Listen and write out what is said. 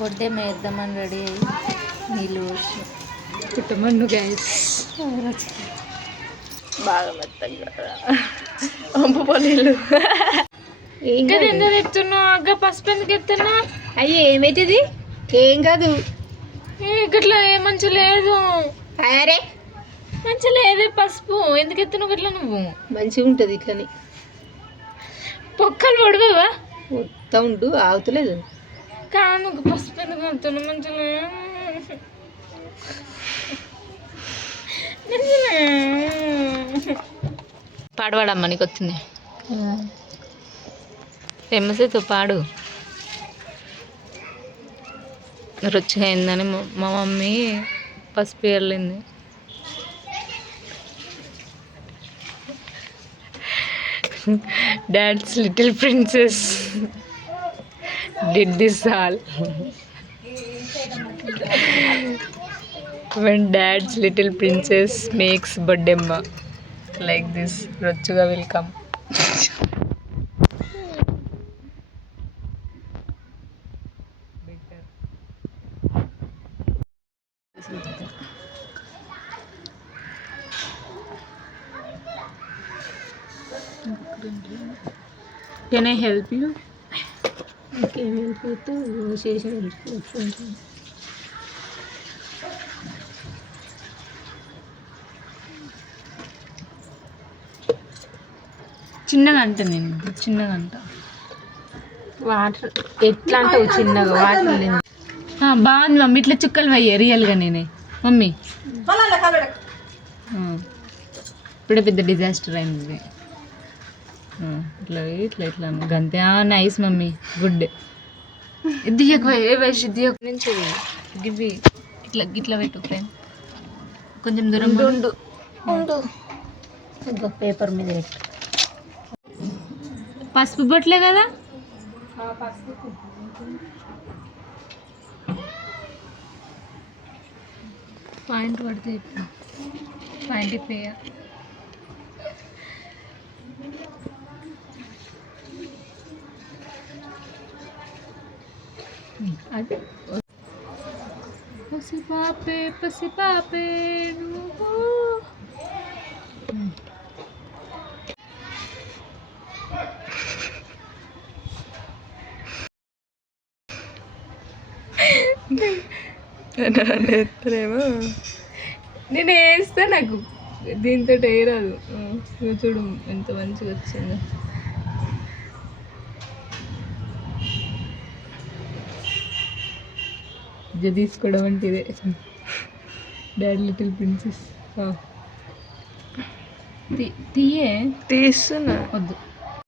బొడ్డే మేద్దామని ready అయ్యి నీళ్ళు పోసి పుట్టమన్ను గ్యాస్ బాగా మెత్తగా పంపు పొలీలు ఇంకా ఎందుకు ఎత్తున్నావు అగ్గ పసుపు ఎందుకు ఎత్తున్నా అయ్యి ఏమైతుంది ఏం కాదు గట్లా ఏం మంచిగా లేదు అరే మంచిగా లేదే పసుపు ఎందుకు ఎత్తున్నావు గట్లా నువ్వు మంచిగా ఉంటుంది ఇట్లని పొక్కలు పడవా మొత్తం ఉండు ఆగుతలేదు కాను పసుపు ఎందుకు ఎత్తున్నావు మంచిగా పాడవాడమ్మ నీకు వచ్చింది ఫేమస్తో పాడు రుచిగా అయిందని మా మమ్మీ పసుపు వెళ్ళింది dad's little princess did this all when dad's little princess makes baddemma like this rochuga will come can I help you okay help you to చిన్నగా అంట నేను చిన్నగా అంట వాటర్ ఎట్లా అంటావు చిన్నగా వాటర్ బాగుంది మమ్మీ ఇట్లా చుక్కలు అయ్యే రియల్గా నేనే మమ్మీ ఇప్పుడే పెద్ద డిజాస్టర్ అయింది ఇట్లా ఇట్లా ఇట్లా గంతే నైస్ మమ్మీ గుడ్ దియకు దియకు నుంచి గివి ఇట్లా ఇట్లా పెట్టు ఫ్రెండ్ కొంచెం దూరం ఉండు పేపర్ మీద పెట్టు పసుపు బొట్లే కదా పాయింట్ పడితే పాయింట్ ఇప్పేయ అది పసిపాపే నువ్వు ఎత్తరేమో నేను వేస్తా నాకు దీంతో వేయరాదు చూడు ఎంత మంచిగా వచ్చిందో ఇది తీసుకోవడం అంటే ఇదే డాడ్ లిటిల్ ప్రిన్సెస్ తీయే తీస్తున్నా వద్దు